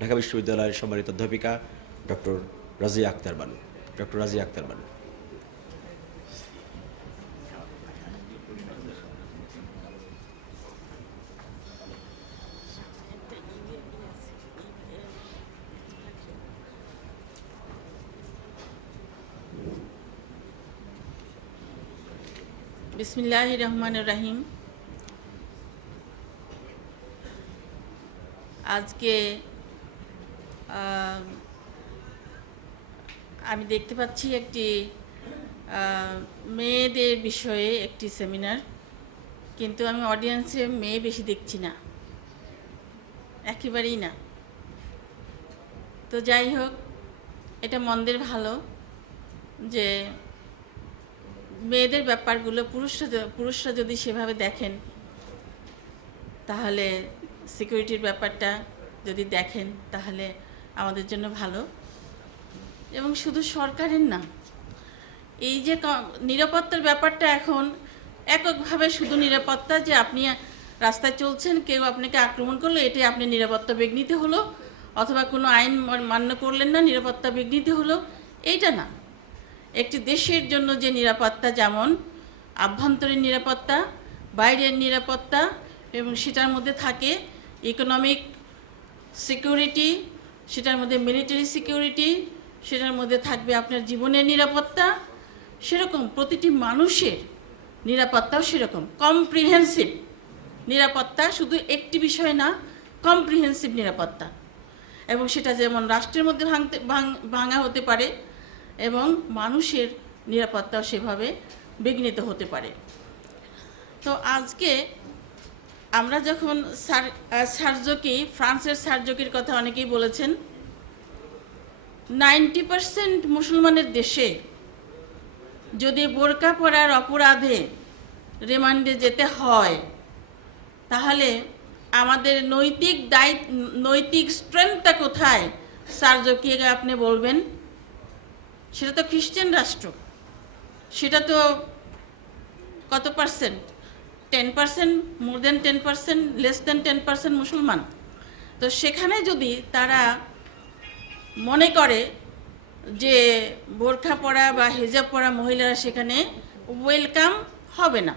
ঢাকা বিশ্ববিদ্যালয়ের সম্মানিত অধ্যাপিকা ডক্টর রাজিয়া আক্তার বানু। ডক্টর রাজিয়া আক্তার বানু। বিসমিল্লাহ রহমান রাহিম। আজকে আমি দেখতে পাচ্ছি একটি মেয়েদের বিষয়ে একটি সেমিনার কিন্তু আমি অডিয়েন্সে মেয়ে বেশি দেখছি না। একেবারেই না। তো যাই হোক, এটা মন্দের ভালো যে মেয়েদের ব্যাপারগুলো পুরুষরা পুরুষরা যদি সেভাবে দেখেন, তাহলে সিকিউরিটির ব্যাপারটা যদি দেখেন, তাহলে আমাদের জন্য ভালো। এবং শুধু সরকারের না, এই যে নিরাপত্তার ব্যাপারটা এখন এককভাবে শুধু নিরাপত্তা যে আপনি রাস্তায় চলছেন, কেউ আপনাকে আক্রমণ করল এটাই আপনি নিরাপত্তা বিঘ্নিত হলো, অথবা কোনো আইন মান- মান্য করলেন না, নিরাপত্তা বিঘ্নিত হলো, এইটা না। একটি দেশের জন্য যে নিরাপত্তা যেমন, আভ্যন্তরীণ নিরাপত্তা, বাইরের নিরাপত্তা, এবং সেটার মধ্যে থাকে ইকোনমিক সিকিউরিটি সেটার মধ্যে মিলিটারি সিকিউরিটি সেটার মধ্যে থাকবে আপনার জীবনের নিরাপত্তা, সেরকম প্রতিটি মানুষের নিরাপত্তাও সেরকম। কম্প্রিহেন্সিভ নিরাপত্তা শুধু একটি বিষয় না কম্প্রিহেন্সিভ নিরাপত্তা। এবং সেটা যেমন রাষ্ট্রের মধ্যে ভাঙতে ভাঙ- হতে পারে এবং মানুষের নিরাপত্তাও সেভাবে বিঘ্নিত হতে পারে। তো আজকে আমরা যখন সার সার্জকি ফ্রান্সের সার্জকির কথা অনেকেই বলেছেন, নাইনটি পার্সেন্ট মুসলমানের দেশে যদি বোরকা পরার অপরাধে রিমান্ডে যেতে হয়, তাহলে আমাদের নৈতিক দায়িত্ব, নৈতিক স্ট্রেংথটা কোথায়? সার্জকিকে আপনি বলবেন, সেটা তো খ্রিস্টান রাষ্ট্র, সেটা তো কত percent? Ten percent more than ten percent less than ten percent মুসলমান। তো সেখানে যদি তারা মনে করে যে বোরখা পরা বা হেজাব পরা মহিলারা সেখানে ওয়েলকাম হবে না,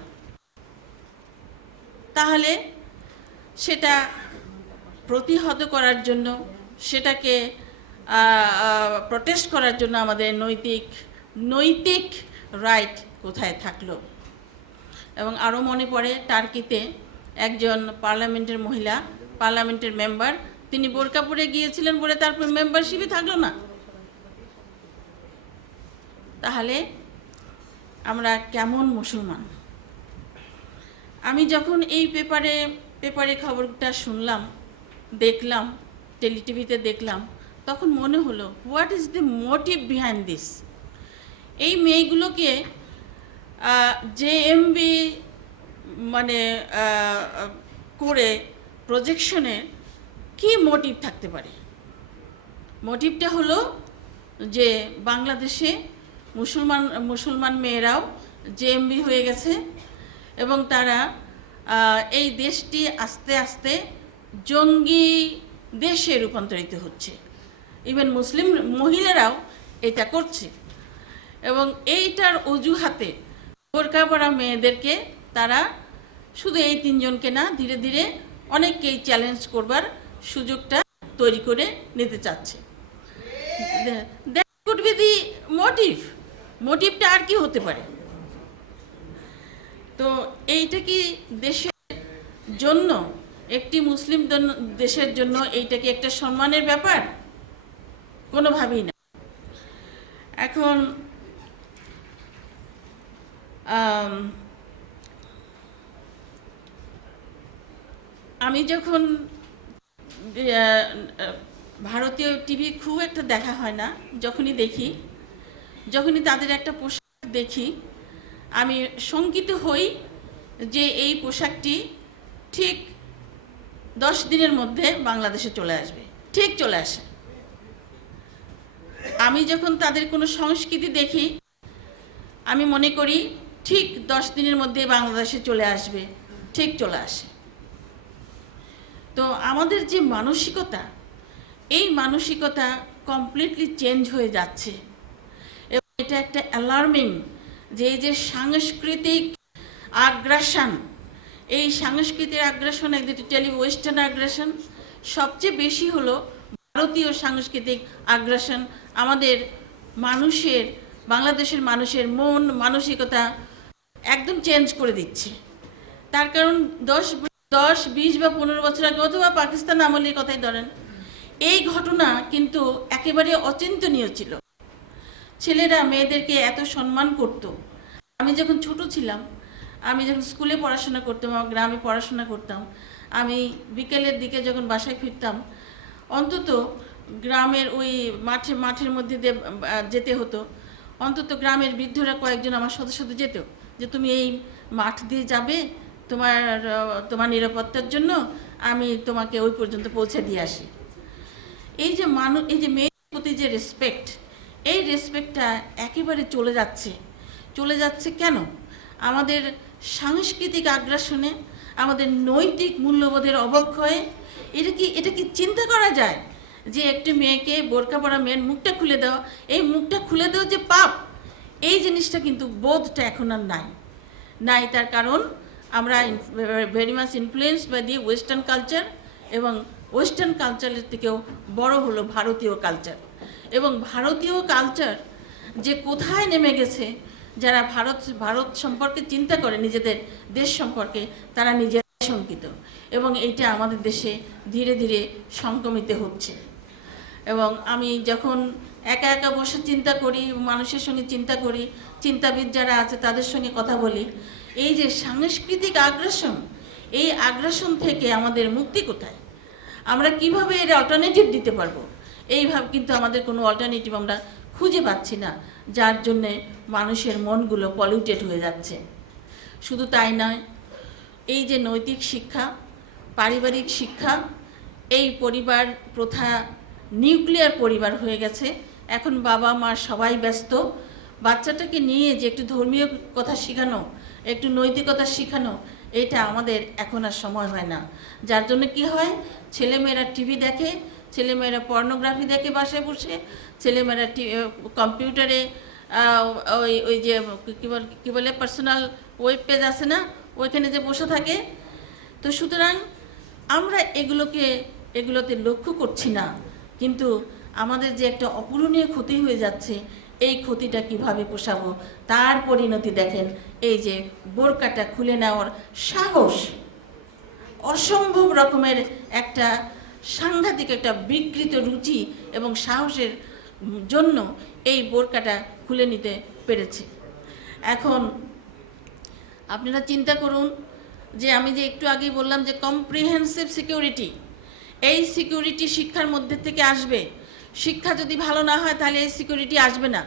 তাহলে সেটা প্রতিহত করার জন্য, সেটাকে প্রটেস্ট করার জন্য আমাদের নৈতিক নৈতিক রাইট কোথায় থাকল? এবং আরও মনে পড়ে টার্কিতে একজন পার্লামেন্টের মহিলা, পার্লামেন্টের মেম্বার। তিনি বোরকাপুরে গিয়েছিলেন বলে তারপর মেম্বারশিপই থাকল না। তাহলে আমরা কেমন মুসলমান? আমি যখন এই পেপারে পেপারে খবরটা শুনলাম, দেখলাম, টেলিটিভিতে দেখলাম, তখন মনে হলো what is the motive behind this এই মেয়েগুলোকে জে এমবি মানে করে প্রজেকশনে কি মোটিভ থাকতে পারে? মোটিভটা হলো যে বাংলাদেশে মুসলমান মুসলমান মেয়েরাও জেএমবি হয়ে গেছে এবং তারা এই দেশটি আস্তে আস্তে জঙ্গি দেশে রূপান্তরিত হচ্ছে। ইভেন মুসলিম মহিলারাও এটা করছে। এবং এইটার অজুহাতে বোরকা পরা মেয়েদেরকে তারা শুধু এই তিনজনকে না, ধীরে ধীরে অনেককেই চ্যালেঞ্জ করবার সুযোগটা তৈরি করে নিতে চাচ্ছে। দি মোটিভ মোটিভটা আর কি হতে পারে? তো এইটা কি দেশের জন্য, একটি মুসলিম দেশের জন্য এইটা কি একটা সম্মানের ব্যাপার? কোনোভাবেই না। এখন আম, আমি যখন ভারতীয় টিভি খুব একটা দেখা হয় না যখনই দেখি যখনই তাদের একটা পোশাক দেখি আমি শঙ্কিত হই যে এই পোশাকটি ঠিক দশ দিনের মধ্যে বাংলাদেশে চলে আসবে ঠিক চলে আসে। আমি যখন তাদের কোনো সংস্কৃতি দেখি আমি মনে করি ঠিক দশ দিনের মধ্যে বাংলাদেশে চলে আসবে, ঠিক চলে আসে। তো আমাদের যে মানসিকতা, এই মানসিকতা কমপ্লিটলি চেঞ্জ হয়ে যাচ্ছে। এবং এটা একটা অ্যালার্মিং যে এই যে সাংস্কৃতিক আগ্রাসন, এই সাংস্কৃতিক আগ্রাসন একদিকে টেলি ওয়েস্টার্ন আগ্রাসন, সবচেয়ে বেশি হলো ভারতীয় সাংস্কৃতিক আগ্রাসন। আমাদের মানুষের, বাংলাদেশের মানুষের মন, মানসিকতা একদম চেঞ্জ করে দিচ্ছে। তার কারণ দশ দশ, বিশ বা পনেরো বছর আগে অথবা পাকিস্তান আমলের কথাই ধরেন, এই ঘটনা কিন্তু একেবারে অচিন্তনীয় ছিল। ছেলেরা, মেয়েদেরকে এত সম্মান করত। আমি যখন ছোট ছিলাম, আমি যখন স্কুলে পড়াশোনা করতাম, আমার গ্রামে পড়াশোনা করতাম, আমি বিকেলের দিকে যখন বাসায় ফিরতাম, অন্তত গ্রামের ওই মাঠে, মাঠের মধ্যে দিয়ে যেতে হতো। অন্তত গ্রামের বৃদ্ধরা কয়েকজন আমার সাথে যেত। যে তুমি এই মাঠ দিয়ে যাবে তোমার তোমার নিরাপত্তার জন্য আমি তোমাকে ওই পর্যন্ত পৌঁছে দিয়ে আসি। এই যে মানুষ এই যে মেয়ের প্রতি যে রেসপেক্ট এই রেসপেক্টটা একেবারে চলে যাচ্ছে। চলে যাচ্ছে কেন? আমাদের সাংস্কৃতিক আগ্রাসনে, আমাদের নৈতিক মূল্যবোধের অবক্ষয়ে এটা কি এটা কি চিন্তা করা যায় যে একটি মেয়েকে বোরকা পরা মেয়ের মুখটা খুলে দেওয়া, এই মুখটা খুলে দেওয়া যে পাপ? এই জিনিসটা কিন্তু বোধটা এখন আর নাই। নাই তার কারণ আমরা very much influence by the western culture এবং ওয়েস্টার্ন কালচারের থেকেও বড় হলো ভারতীয় কালচার এবং ভারতীয় কালচার যে কোথায় নেমে গেছে, যারা ভারত ভারত সম্পর্কে চিন্তা করে নিজেদের দেশ সম্পর্কে, তারা নিজেরা শঙ্কিত। এবং এইটা আমাদের দেশে ধীরে ধীরে সংক্রমিত হচ্ছে। এবং আমি যখন একা একা বসে চিন্তা করি, মানুষের সঙ্গে চিন্তা করি, চিন্তাবিদ যারা আছে তাদের সঙ্গে কথা বলি। এই যে সাংস্কৃতিক আগ্রাসন, এই আগ্রাসন থেকে আমাদের মুক্তি কোথায়? আমরা কীভাবে এর অল্টারনেটিভ দিতে পারব? এইভাবে কিন্তু আমাদের কোনো অল্টারনেটিভ আমরা খুঁজে পাচ্ছি না, যার জন্যে মানুষের মনগুলো পলিউটেড হয়ে যাচ্ছে। শুধু তাই নয়, এই যে নৈতিক শিক্ষা, পারিবারিক শিক্ষা, এই পরিবার প্রথা নিউক্লিয়ার পরিবার হয়ে গেছে। এখন বাবা মা সবাই ব্যস্ত। বাচ্চাটাকে নিয়ে যে একটু ধর্মীয় কথা শেখানো, একটু নৈতিকতা শেখানো, এটা আমাদের এখন আর সময় হয় না। যার জন্য কি হয়? ছেলেমেয়েরা টিভি দেখে, ছেলেমেয়েরা পর্নোগ্রাফি দেখে বাসায় বসে, ছেলেমেয়েরা কম্পিউটারে ওই ওই যে কী বলে, পার্সোনাল ওয়েব পেজ আছে না, ওইখানে যে বসে থাকে। তো সুতরাং আমরা এগুলোকে, এগুলোতে লক্ষ্য করছি না। কিন্তু আমাদের যে একটা অপূরণীয় ক্ষতি হয়ে যাচ্ছে, এই ক্ষতিটা কীভাবে পোষাবো? তার পরিণতি দেখেন, এই যে বোরকাটা খুলে নেওয়ার সাহস। অসম্ভব রকমের একটা সাংঘাতিক একটা বিকৃত রুচি এবং সাহসের জন্য এই বোরকাটা খুলে নিতে পেরেছে। এখন আপনারা চিন্তা করুন যে আমি যে একটু আগেই বললাম যে কম্প্রিহেন্সিভ সিকিউরিটি এই সিকিউরিটি শিক্ষার মধ্যে থেকে আসবে। শিক্ষা যদি ভালো না হয়, তাহলে এই সিকিউরিটি আসবে না।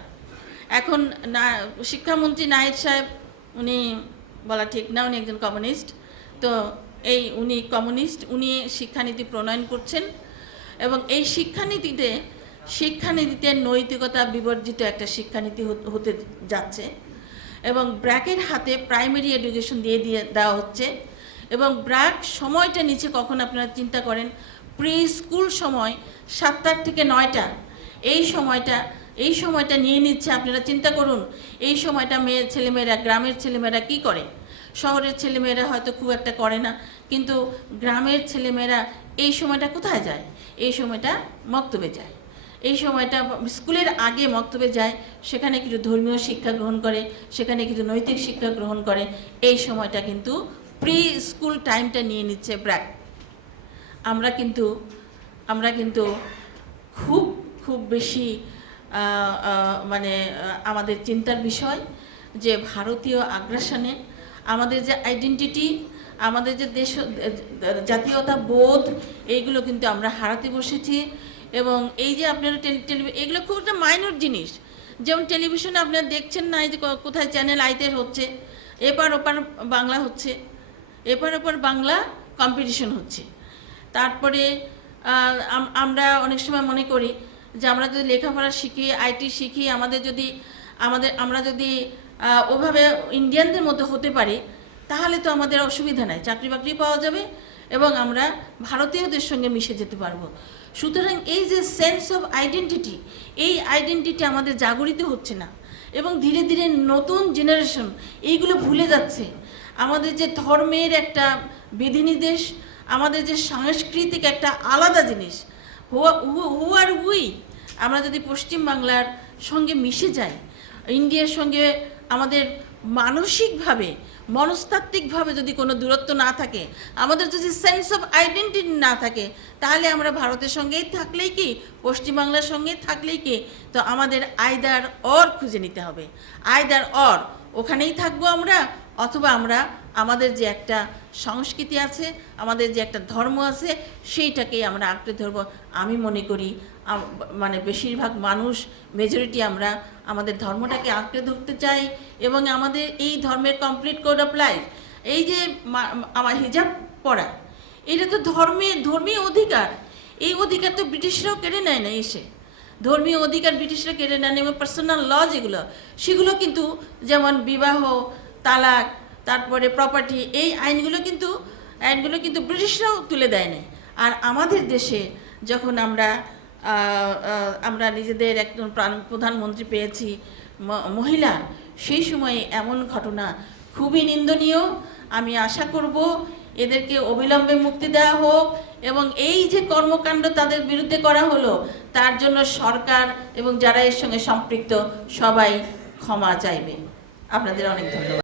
এখন না, শিক্ষামন্ত্রী নাহিদ সাহেব, উনি বলা ঠিক না, উনি একজন কমিউনিস্ট তো এই উনি কমিউনিস্ট উনি শিক্ষানীতি প্রণয়ন করছেন এবং এই শিক্ষানীতিতে শিক্ষানীতিতে নৈতিকতা বিবর্জিত একটা শিক্ষানীতি হতে যাচ্ছে এবং ব্র্যাকের হাতে প্রাইমারি এডুকেশন দিয়ে দিয়ে দেওয়া হচ্ছে এবং ব্র্যাক সময়টা নিচে কখন আপনারা চিন্তা করেন? প্রি স্কুল সময় সাতটার থেকে নয়টা। এই সময়টা এই সময়টা নিয়ে নিচ্ছে, আপনারা চিন্তা করুন, এই সময়টা মেয়ে, ছেলেমেয়েরা, গ্রামের ছেলেমেয়েরা কি করে? শহরের ছেলেমেয়েরা হয়তো খুব একটা করে না, কিন্তু গ্রামের ছেলেমেয়েরা এই সময়টা কোথায় যায়? এই সময়টা মক্তবে যায়। এই সময়টা স্কুলের আগে মক্তবে যায়, সেখানে কিছু ধর্মীয় শিক্ষা গ্রহণ করে, সেখানে কিছু নৈতিক শিক্ষা গ্রহণ করে, এই সময়টা কিন্তু প্রি স্কুল টাইমটা নিয়ে নিচ্ছে ব্র্যাক আমরা কিন্তু আমরা কিন্তু খুব খুব বেশি মানে আমাদের চিন্তার বিষয় যে ভারতীয় আগ্রাসনে আমাদের যে আইডেন্টিটি আমাদের যে দেশ, জাতীয়তা বোধ, এইগুলো কিন্তু আমরা হারাতে বসেছি। এবং এই যে আপনারা এগুলো খুব একটা মাইনর জিনিস। যেমন টেলিভিশনে আপনারা দেখছেন না এই যে কোথায় চ্যানেল আইতে হচ্ছে, এপার ওপার বাংলা হচ্ছে, এপার ওপার বাংলা কম্পিটিশন হচ্ছে। তারপরে আমরা অনেক সময় মনে করি যে আমরা যদি লেখাপড়া শিখি আইটি শিখি, আমাদের যদি, আমাদের, আমরা যদি ওভাবে ইন্ডিয়ানদের মতো হতে পারি, তাহলে তো আমাদের অসুবিধা নাই। চাকরি বাকরি পাওয়া যাবে এবং আমরা ভারতীয়দের সঙ্গে মিশে যেতে পারব। সুতরাং এই যে সেন্স অফ আইডেন্টিটি এই আইডেন্টিটি আমাদের জাগরিত হচ্ছে না এবং ধীরে ধীরে নতুন জেনারেশন এইগুলো ভুলে যাচ্ছে। আমাদের যে ধর্মের একটা বিধিনির্দেশ আমাদের যে সাংস্কৃতিক একটা আলাদা জিনিস হু আর উই আমরা যদি পশ্চিম বাংলার সঙ্গে মিশে যাই, ইন্ডিয়ার সঙ্গে আমাদের মানসিকভাবে, মনস্তাত্ত্বিকভাবে যদি কোনো দূরত্ব না থাকে, আমাদের যদি সেন্স অফ আইডেন্টিটি না থাকে, তাহলে আমরা ভারতের সঙ্গেই থাকলেই কি, পশ্চিমবাংলার সঙ্গেই থাকলেই কি, তো আমাদের আয়দার অর খুঁজে নিতে হবে। আয়দার অর, ওখানেই থাকব আমরা অথবা আমরা আমাদের যে একটা সংস্কৃতি আছে, আমাদের যে একটা ধর্ম আছে সেইটাকেই আমরা আঁকড়ে ধরবো। আমি মনে করি মানে বেশিরভাগ মানুষ মেজরিটি আমরা আমাদের ধর্মটাকে আঁকড়ে ধরতে চাই এবং আমাদের এই ধর্মের কমপ্লিট কোড অফ লাইফ এই যে আমার হিজাব পড়া এটা তো ধর্মের ধর্মীয় অধিকার। এই অধিকার তো ব্রিটিশরাও কেড়ে নেয় না এসে। ধর্মীয় অধিকার ব্রিটিশরা কেড়ে নেন এবং পার্সোনাল ল যেগুলো সেগুলো কিন্তু যেমন বিবাহ তালাক, তারপরে প্রপার্টি এই আইনগুলো কিন্তু আইনগুলো কিন্তু ব্রিটিশরাও তুলে দেয় না আর আমাদের দেশে যখন আমরা আমরা নিজেদের একজন প্রধানমন্ত্রী পেয়েছি মহিলা, সেই সময়ে এমন ঘটনা খুবই নিন্দনীয়। আমি আশা করব এদেরকে অবিলম্বে মুক্তি দেওয়া হোক এবং এই যে কর্মকাণ্ড তাদের বিরুদ্ধে করা হলো, তার জন্য সরকার এবং যারা এর সঙ্গে সম্পৃক্ত সবাই ক্ষমা চাইবে। আপনাদের অনেক ধন্যবাদ।